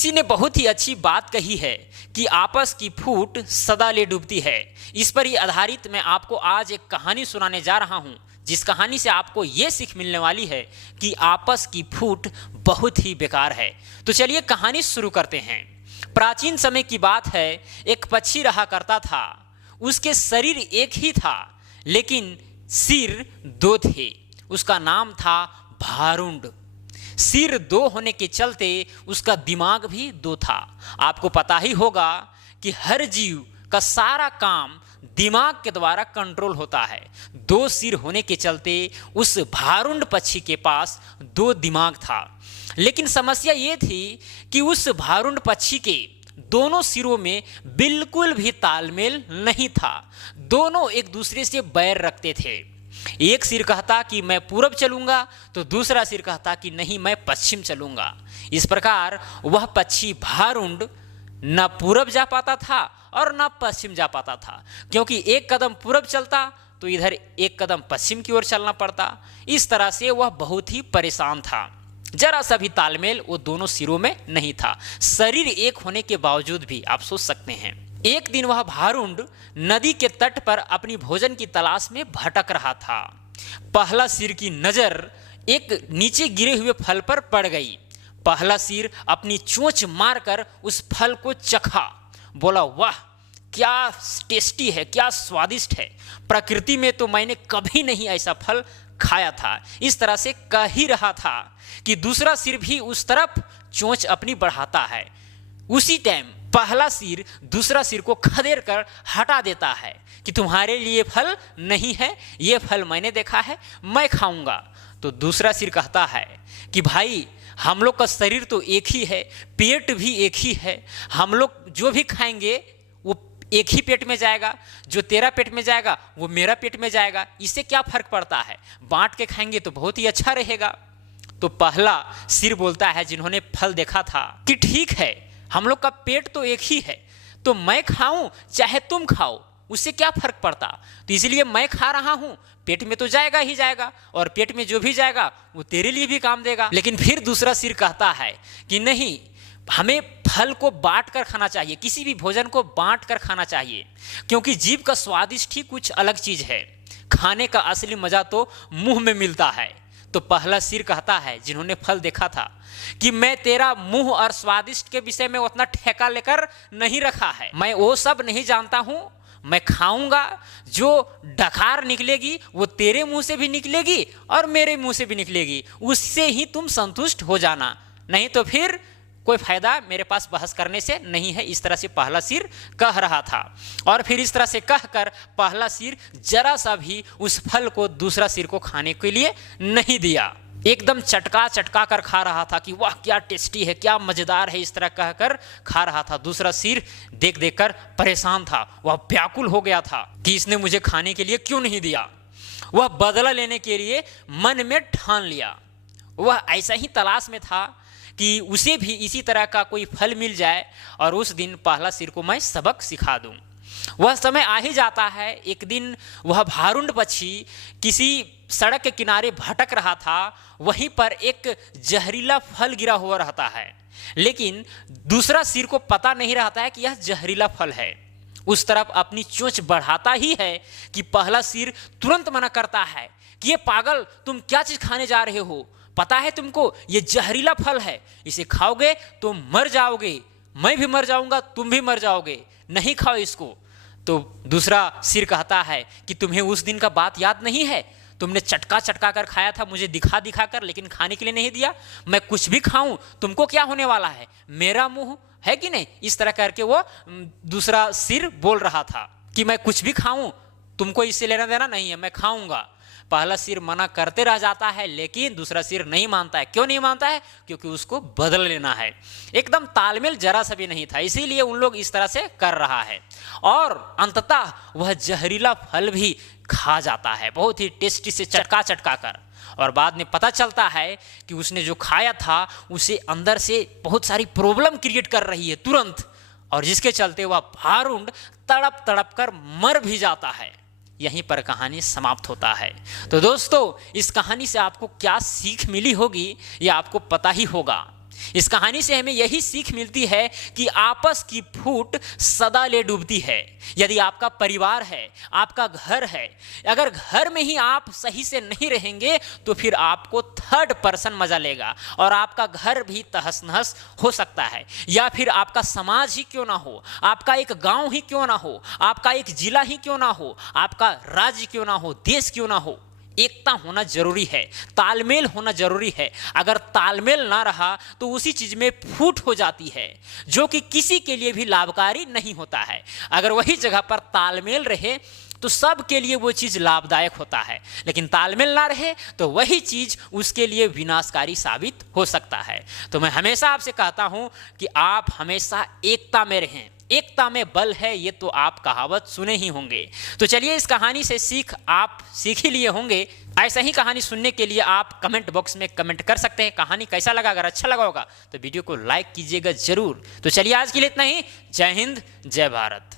किसी ने बहुत ही अच्छी बात कही है कि आपस की फूट सदा ले डूबती है। इस पर ही आधारित मैं आपको आज एक कहानी सुनाने जा रहा हूं, जिस कहानी से आपको ये सीख मिलने वाली है कि आपस की फूट बहुत ही बेकार है। तो चलिए कहानी शुरू करते हैं। प्राचीन समय की बात है, एक पक्षी रहा करता था। उसके शरीर एक ही था, लेकिन सिर दो थे। उसका नाम था भारुंड। सिर दो होने के चलते उसका दिमाग भी दो था। आपको पता ही होगा कि हर जीव का सारा काम दिमाग के द्वारा कंट्रोल होता है। दो सिर होने के चलते उस भारुंड पक्षी के पास दो दिमाग था। लेकिन समस्या ये थी कि उस भारुंड पक्षी के दोनों सिरों में बिल्कुल भी तालमेल नहीं था। दोनों एक दूसरे से बैर रखते थे। एक सिर कहता कि मैं पूरब चलूंगा, तो दूसरा सिर कहता कि नहीं, मैं पश्चिम चलूंगा। इस प्रकार वह पक्षी भारुंड न पूरब जा पाता था और न पश्चिम जा पाता था, क्योंकि एक कदम पूरब चलता तो इधर एक कदम पश्चिम की ओर चलना पड़ता। इस तरह से वह बहुत ही परेशान था। जरा सा भी तालमेल वो दोनों सिरों में नहीं था। शरीर एक होने के बावजूद भी आप सोच सकते हैं। एक दिन वह भारुंड नदी के तट पर अपनी भोजन की तलाश में भटक रहा था। पहला सिर की नजर एक नीचे गिरे हुए फल पर पड़ गई। पहला सिर अपनी चोंच मारकर उस फल को चखा। बोला, वाह क्या टेस्टी है, क्या स्वादिष्ट है। प्रकृति में तो मैंने कभी नहीं ऐसा फल खाया था। इस तरह से कह ही रहा था कि दूसरा सिर भी उस तरफ चोंच अपनी बढ़ाता है। उसी टाइम पहला सिर दूसरा सिर को खदेड़ कर हटा देता है कि तुम्हारे लिए फल नहीं है, ये फल मैंने देखा है, मैं खाऊंगा। तो दूसरा सिर कहता है कि भाई हम लोग का शरीर तो एक ही है, पेट भी एक ही है, हम लोग जो भी खाएंगे वो एक ही पेट में जाएगा, जो तेरा पेट में जाएगा वो मेरा पेट में जाएगा, इससे क्या फर्क पड़ता है, बांट के खाएंगे तो बहुत ही अच्छा रहेगा। तो पहला सिर बोलता है, जिन्होंने फल देखा था, कि ठीक है, हम लोग का पेट तो एक ही है, तो मैं खाऊं चाहे तुम खाओ, उससे क्या फर्क पड़ता। तो इसलिए मैं खा रहा हूं, पेट में तो जाएगा ही जाएगा, और पेट में जो भी जाएगा वो तेरे लिए भी काम देगा। लेकिन फिर दूसरा सिर कहता है कि नहीं, हमें फल को बांट कर खाना चाहिए, किसी भी भोजन को बांट कर खाना चाहिए, क्योंकि जीभ का स्वादिष्ट ही कुछ अलग चीज है। खाने का असली मजा तो मुंह में मिलता है। तो पहला सिर कहता है, जिन्होंने फल देखा था, कि मैं तेरा मुंह और स्वादिष्ट के विषय में उतना ठेका लेकर नहीं रखा है, मैं वो सब नहीं जानता हूं, मैं खाऊंगा, जो डकार निकलेगी वो तेरे मुंह से भी निकलेगी और मेरे मुंह से भी निकलेगी, उससे ही तुम संतुष्ट हो जाना, नहीं तो फिर कोई फायदा मेरे पास बहस करने से नहीं है। इस तरह से पहला सिर कह रहा था। और फिर इस तरह से कहकर पहला सिर जरा सा भी उस फल को दूसरा सिर को खाने के लिए नहीं दिया। एकदम चटका चटका कर खा रहा था कि वाह क्या टेस्टी है, क्या मजेदार है, इस तरह कहकर खा रहा था। दूसरा सिर देख देख कर परेशान था, वह व्याकुल हो गया था कि इसने मुझे खाने के लिए क्यों नहीं दिया। वह बदला लेने के लिए मन में ठान लिया। वह ऐसा ही तलाश में था कि उसे भी इसी तरह का कोई फल मिल जाए और उस दिन पहला सिर को मैं सबक सिखा दूं। वह समय आ ही जाता है। एक दिन वह भारुंड पक्षी किसी सड़क के किनारे भटक रहा था। वहीं पर एक जहरीला फल गिरा हुआ रहता है, लेकिन दूसरा सिर को पता नहीं रहता है कि यह जहरीला फल है। उस तरफ अपनी चोंच बढ़ाता ही है कि पहला सिर तुरंत मना करता है कि ये पागल, तुम क्या चीज खाने जा रहे हो, पता है तुमको ये जहरीला फल है, इसे खाओगे तो मर जाओगे, मैं भी मर जाऊंगा, तुम भी मर जाओगे, नहीं खाओ इसको। तो दूसरा सिर कहता है कि तुम्हें उस दिन का बात याद नहीं है, तुमने चटका चटका कर खाया था मुझे दिखा दिखा कर, लेकिन खाने के लिए नहीं दिया। मैं कुछ भी खाऊं तुमको क्या होने वाला है, मेरा मुंह है कि नहीं। इस तरह करके वो दूसरा सिर बोल रहा था कि मैं कुछ भी खाऊं तुमको इससे लेना देना नहीं है, मैं खाऊंगा। पहला सिर मना करते रह जाता है, लेकिन दूसरा सिर नहीं मानता है। क्यों नहीं मानता है? क्योंकि उसको बदल लेना है। एकदम तालमेल जरा सा भी नहीं था, इसीलिए उन लोग इस तरह से कर रहा है। और अंततः वह जहरीला फल भी खा जाता है, बहुत ही टेस्टी से चटका चटका कर। और बाद में पता चलता है कि उसने जो खाया था उसे अंदर से बहुत सारी प्रॉब्लम क्रिएट कर रही है तुरंत, और जिसके चलते वह भारुंड तड़प तड़प कर मर भी जाता है। यहीं पर कहानी समाप्त होता है। तो दोस्तों, इस कहानी से आपको क्या सीख मिली होगी ये आपको पता ही होगा इस कहानी से हमें यही सीख मिलती है कि आपस की फूट सदा ले डूबती है। यदि आपका परिवार है, आपका घर है, अगर घर में ही आप सही से नहीं रहेंगे तो फिर आपको थर्ड पर्सन मजा लेगा और आपका घर भी तहस नहस हो सकता है। या फिर आपका समाज ही क्यों ना हो, आपका एक गांव ही क्यों ना हो, आपका एक जिला ही क्यों ना हो, आपका राज्य क्यों ना हो, देश क्यों ना हो, एकता होना जरूरी है, तालमेल होना जरूरी है। अगर तालमेल ना रहा तो उसी चीज में फूट हो जाती है, जो कि किसी के लिए भी लाभकारी नहीं होता है। अगर वही जगह पर तालमेल रहे तो सब के लिए वो चीज लाभदायक होता है, लेकिन तालमेल ना रहे तो वही चीज उसके लिए विनाशकारी साबित हो सकता है। तो मैं हमेशा आपसे कहता हूं कि आप हमेशा एकता में रहें। एकता में बल है, ये तो आप कहावत सुने ही होंगे। तो चलिए, इस कहानी से सीख आप सीख ही लिए होंगे। ऐसा ही कहानी सुनने के लिए आप कमेंट बॉक्स में कमेंट कर सकते हैं कहानी कैसा लगा। अगर अच्छा लगा होगा तो वीडियो को लाइक कीजिएगा जरूर। तो चलिए, आज के लिए इतना ही। जय हिंद, जय भारत।